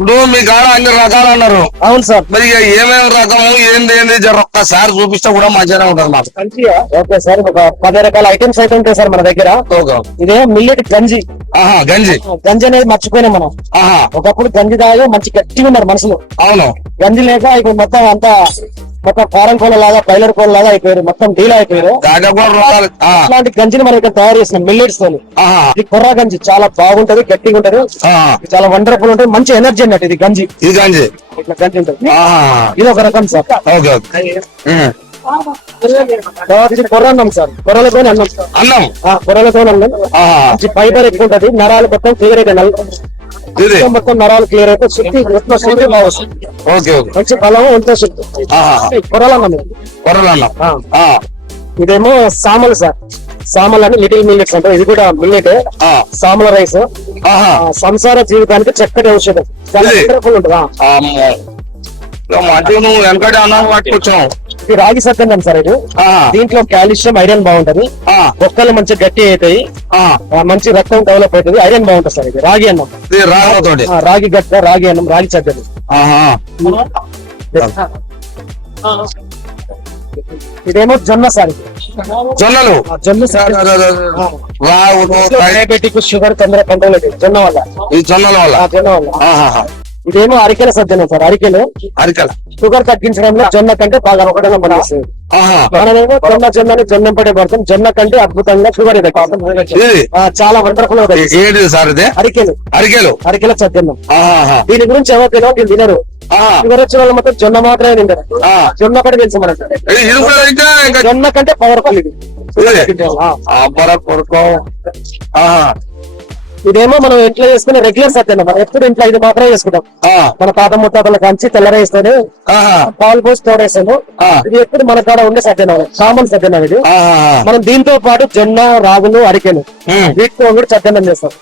ఇప్పుడు మీ కాడ అన్ని రకాలు అన్నారు. అవును సార్. మరి ఇక ఏమేమి రకము ఏంది జర ఒక్కసారి చూపిస్తే కూడా మంచిగానే ఉంటది మాకు. ఓకే సార్, ఒక 10 రకాల ఐటమ్స్ అయితే ఉంటాయి సార్ మన దగ్గర. ఇదే మిల్లెట్ గంజి. గంజి. గంజి అనేది మర్చిపోయినాం మనం. ఒకప్పుడు గంజి తాగి మంచి గట్టిగా ఉన్నారు మనుషులు. అవును. గంజి లేక ఇప్పుడు మొత్తం అంతా మొత్తం ఫారం కోళ్ళ లాగా పైలర్ కోళ్ళ లాగా అయిపోయారు, మొత్తం డీల్ అయిపోయారు. అలాంటి గంజిని మనం ఇక్కడ తయారు చేసినాం మిల్లెట్స్ తో. ఇది కొర్రా గంజి చాలా బాగుంటది, గట్టిగా ఉంటది, చాలా వండర్ఫుల్ ఉంటది, మంచి ఎనర్జీ అన్నట్టు ఇది గంజి. ఇది గంజి ఇట్లా గంజి ఉంటది. ఇది ఒక రకం సార్. కొర్రన్నం సార్, కొర్రలతో అన్నం. అన్నం కొర్రలతో అన్నం మంచి ఫైబర్ ఎక్కువ ఉంటది, నరాలు మొత్తం క్లియర్ అయితే మొత్తం నరాలు క్లియర్ అయితే శుద్ధి శుద్ధి బాగా వస్తుంది. మంచి బలం ఎంతో శుద్ధి. కొర్రలన్నం. ఇదేమో సామలు సార్. సామల్ అని లిటిల్ మిల్లెట్స్ అంటారు. ఇది కూడా మిల్లెట్, సామల రైస్. సంసార జీవితానికి చక్కటి ఔషధం, చాలా వండర్ఫుల్ ఉంటుంది. నువ్వు వెనకటి అన్నం పట్టుకొచ్చావు. ఇది రాగి సత్యం సార్. ఇది దీంట్లో కాల్షియం ఐరన్ బాగుంటది, బొక్కలు మంచి గట్టి అవుతాయి, మంచి రక్తం డెవలప్ అవుతుంది, ఐరన్ బాగుంటుంది సార్. ఇది రాగి అన్నం, రాగి గట్ట, రాగి అన్నం, రాగి సత్యం. ఇదేమో జొన్న సార్. జొన్నలు డయాబెటిక్ షుగర్ తొందర కంట్రోల్ అవుతుంది జొన్న వల్ల. ఈ జొన్నల వల్ల. ఇదేమో అరికెల సజ్జనం సార్. అరికెలు షుగర్ తగ్గించడంలో జొన్న కంటే బాగా ఒకటంగా పనిచేస్తుంది. మనమేమో జొన్నని జొన్న పడే పడతాం. జొన్న కంటే అద్భుతంగా షుగర్ చాలా వండర్ఫుల్ అవుతుంది. అరికెల సజ్జనం. దీని గురించి ఎవరు తెలియదు, తినరు. షుగర్ వచ్చిన వాళ్ళు మొత్తం జొన్న మాత్రమే తింటారు. జొన్న కంటే తెలుసు, జొన్న కంటే పవర్ఫుల్ ఇది. ఇదేమో మనం ఇంట్లో చేసుకునే రెగ్యులర్ సత్యం. మనం ఎప్పుడు ఇంట్లో ఇది మాత్రమే చేసుకుంటాం. మన తాత ముత్తాతల కంచి తెల్లరేస్తాడు, పాలు పోసి తోడేస్తాము. ఇది ఎప్పుడు మన కాడ ఉండే సత్యనారాయణ, కామన్ సత్యనారాయణ ఇది. మనం దీంతో పాటు జొన్న, రాగులు, అరికెలు వీటితో కూడా సత్యనం చేస్తాం.